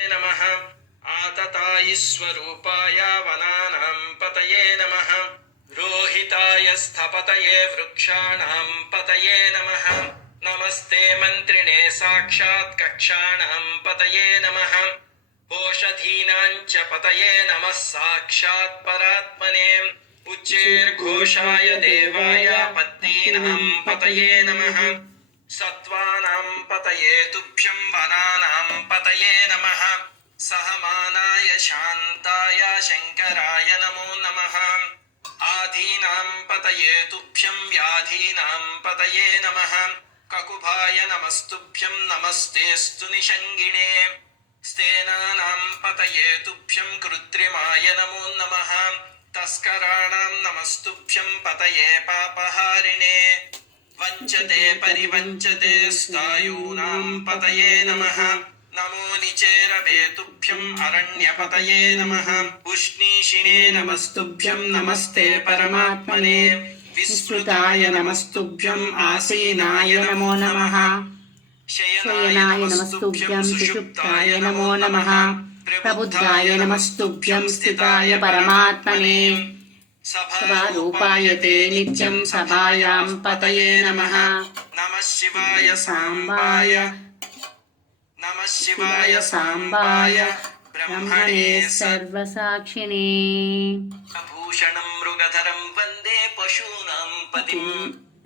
नमः आतताय स्वरूपाय वनानां पतये नमः रोहिताय स्थपतये वृक्षाणां पतये नमः नमस्ते मन्त्रिणे साक्षात् कक्षाणां पतये नमः ओषधीनां च पतये नमः साक्षात् परात्मने उच्चैर्घोषाय देवाय पत्नीनां पतये नमः सत्त्वानां पतये तुभ्यं वनानां पतये नमः सहमानाय शान्ताय शङ्कराय नमो नमः आदीनां पतये तुभ्यं व्याधीनां पतये नमः ककुभाय नमस्तुभ्यं नमस्तेऽस्तु निषङ्गिणे स्तेनानां पतये तुभ्यं कृत्रिमाय नमो नमः तस्कराणां नमस्तुभ्यं पतये पापहारिणे वञ्चते परिवञ्चते स्थायूनां पतये नमः नमो निचेरवे तुभ्यम् अरण्यपतये नमः उष्णीषिणे नमस्तुभ्यं नमस्ते परमात्मने विस्मृताय नमस्तुभ्यं आसीनाय नमो नमः शयनाय नमस्तुभ्यं सुषुप्ताय नमो नमः प्रबुद्धाय नमस्तुभ्यं स्थिताय परमात्मने सभारूपाय ते नित्यं सभायां पतये नमः नमः शिवाय सांबाय नमः शिवाय सांबाय ब्रह्मणे सर्वसाक्षिणे भूषणं मृगधरं वन्दे पशूनां पतिं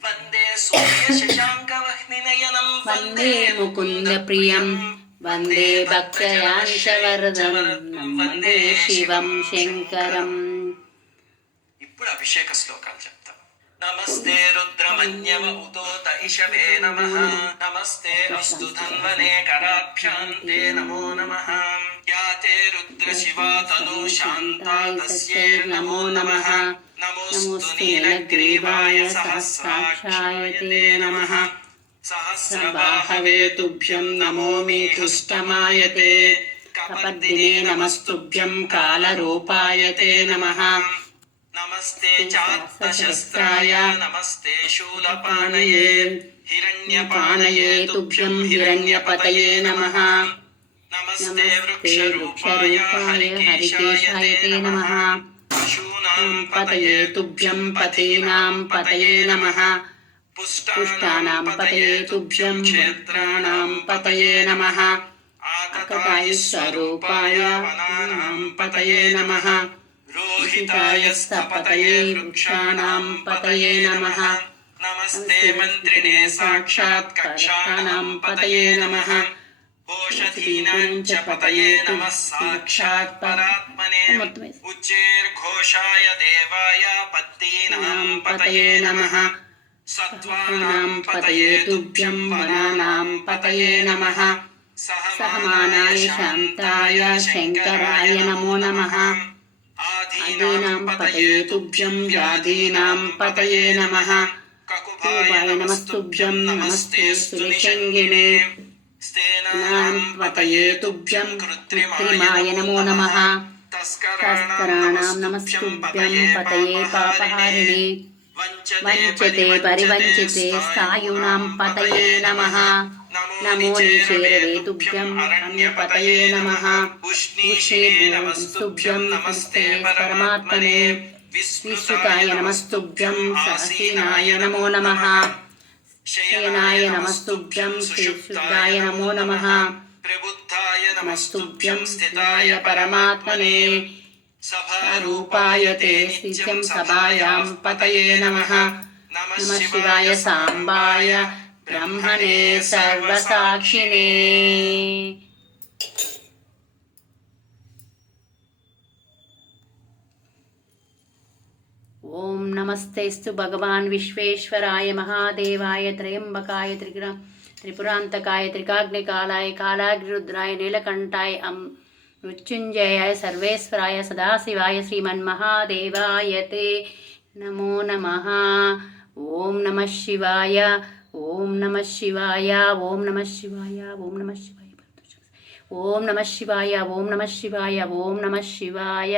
वन्दे सूर्यशशाङ्कवह्निनयनं वन्दे मुकुन्दप्रियं वन्दे भक्तयांशवरदं वन्दे शिवं शङ्करम् ఇప్పుడు అభిషేక శ్లోకాలు చెప్తాం. నమస్తే రుద్రమన్యవ ఉతోత ఇషవే నమః నమస్తే అస్తు ధన్వనే కరాభ్యాం తే నమో నమః యాతే రుద్ర శివా తను శాంతా తస్యై నమో నమః నమోస్తు నీలగ్రీవాయ సహస్రాక్షాయ తే నమః సహస్రబాహవే తుభ్యం నమోమి ధృష్టమాయ తే కపర్దినే నమస్తుభ్యం కాలరూపాయ తే నమః नमस्ते चात्तशस्त्राय नमस्ते शूलपाणये हिरण्यपाणये तुभ्यं हिरण्यपतये नमः नमस्ते वृक्षरूपाय हरिकेशाय ते नमः पशूनां पतये तुभ्यं पतीनां पतये नमः पुष्टानां पतये तुभ्यं क्षेत्राणां पतये नमः आकटायस्वरूपाय वनानां पतये नमः रोहिताय स्थपतये वृक्षाणां पतये नमः नमस्ते मन्त्रिणे साक्षात् कक्षाणां पतये नमः ओषधीनां च पतये नमः साक्षात् परात्मने उच्चैर्घोषाय देवाय पत्नीनां पतये नमः सत्त्वानां पतये तुभ्यं वनानां पतये नमः सहमानाय शान्ताय शङ्कराय नमो नमः आदीनां पतये तुभ्यं व्याधीनां पतये नमः ककुभाय नमस्तुभ्यं नमस्तेऽस्तु निषङ्गिणे स्तेनानां पतये तुभ्यं कृत्रिमाय नमो नमः तस्कराणां नमस्तुभ्यं पतये पापहारिणे वञ्चते परिवञ्चते स्थायूनां पतये नमः नमो निचेरवे तुभ्यम् अरण्यपतये नमः उष्णीषिणे नमस्तुभ्यं नमस्ते परमात्मने विस्मृताय नमस्तुभ्यं आसीनाय नमो नमः शयनाय नमस्तुभ्यं सुषुप्ताय नमो नमः प्रबुद्धाय नमस्तुभ्यं स्थिताय परमात्मने सभारूपाय ते नित्यं सभायां पतये नमः नमः शिवाय सांबाय ब्रह्मणे सर्वसाक्षिणे ओम नमस्तेस्तु भगवान विश्वेश्वराय महादेवाय त्रयंबकाय त्रिपुरांतकाय त्रिकाग्निकालाय कालाग्निरुद्राय नीलकंठाय मृत्युंजयाय सर्वेश्वराय सदाशिवाय श्रीमन्महादेवाय ते नमो नमः। ओम नमः शिवाय ओम नमः शिवाय ओम नमः शिवाय ओम नमः शिवाय ओम नमः शिवाय ओम नमः शिवाय ओम नमः शिवाय।